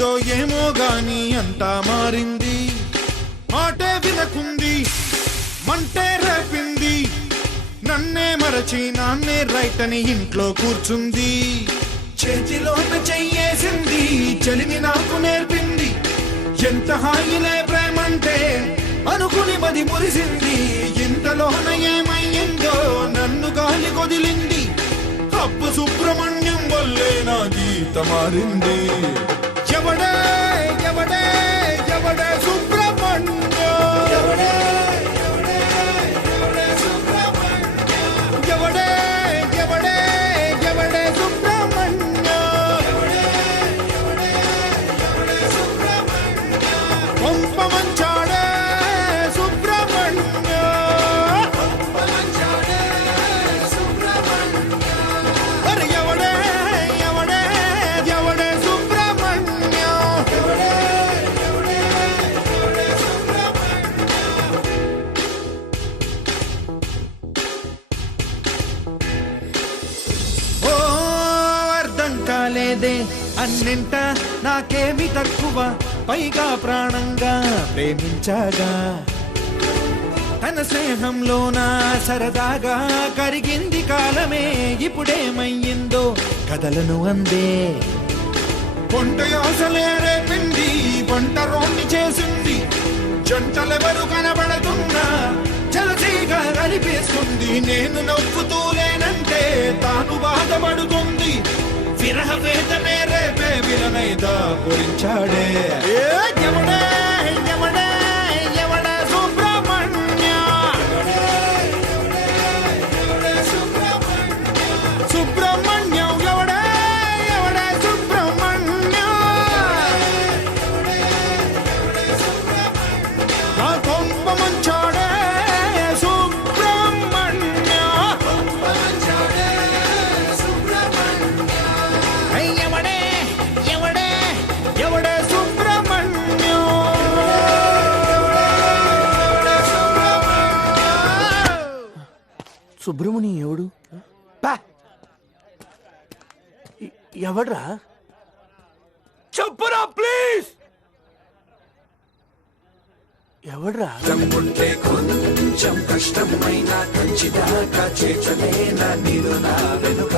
ఏమైందో ఏమో గాని అంతా మారింది. మాటే వినకుంది, మంటే రేపింది, నన్నే మరచి నాన్నే రైట్ అని ఇంట్లో కూర్చుంది. చేతిలోన చెయ్యేసింది, చలిని నాకు నేర్పింది. ఎంత హాయిలే ప్రేమంటే అనుకుని మది మురిసింది. ఇంతలోన ఏమయ్యిందో నన్ను గాలి కొదిలింది. అప్పు సుబ్రహ్మణ్యం వల్లే నా గీత మారింది. ఎవడే ఎవడే ఎవడే సుబ్రహ్మణ్యం, ఎవడే ఎవడే సుబ్రహ్మణ్యం, ఎవడే ఎవడే ఎవడే సుబ్రహ్మణ్యం, ఎవడే ఎవడే సుబ్రహ్మణ్యం, పంప మంచాడే సుబ్రహ్మణ్యం, పంప మంచాడే సుబ్రహ్మణ్యం. అరే ఎవడే ఎవడే ఎవడే సుబ్రహ్మణ్యం, ఎవడే ఎవడే ఎవడే సుబ్రహ్మణ్యం. ఓ అర్థం కాలేదే అన్నింట నాకేమి తక్కువ, పైగా ప్రాణంగా ప్రేమించాగా. తన స్నేహంలోన సరదాగా కరిగింది కాలమే. ఇప్పుడేమయ్యిందో కథలను అందే. పొంట ఆశలే రేపింది, వంట రోణ్ణి చేసింది. జంటలెవరు కనబడుతున్నా జలసీగా అనిపిస్తుంది. నేను నవ్వుతూలేనంటే తాను బాధపడుతుంది. విరహ వేదనే రేపే విలనైదా పొరించాడే. ఎవడే ఎవడే ఎవడే సుబ్రహ్మణ్యం, సుబ్రహ్మణ్యం, ఎవడే ఎవడే సుబ్రహ్మణ్యం, నా కొంప మంచాడే సుబ్రహ్మణ్యం, ఎవడే ఎవడే ఎవడే సుబ్రహ్మణ్యం. సుబ్రహ్మణ్యం ఎవడు? పా! ఎవడ్రా? చెప్పురా ప్లీజ్. ఎవడ్రా? దమ్ముంటే కొంచెం కష్టమైనా కంచిదాకా చేర్చలేనా నీరు నా వెనుక.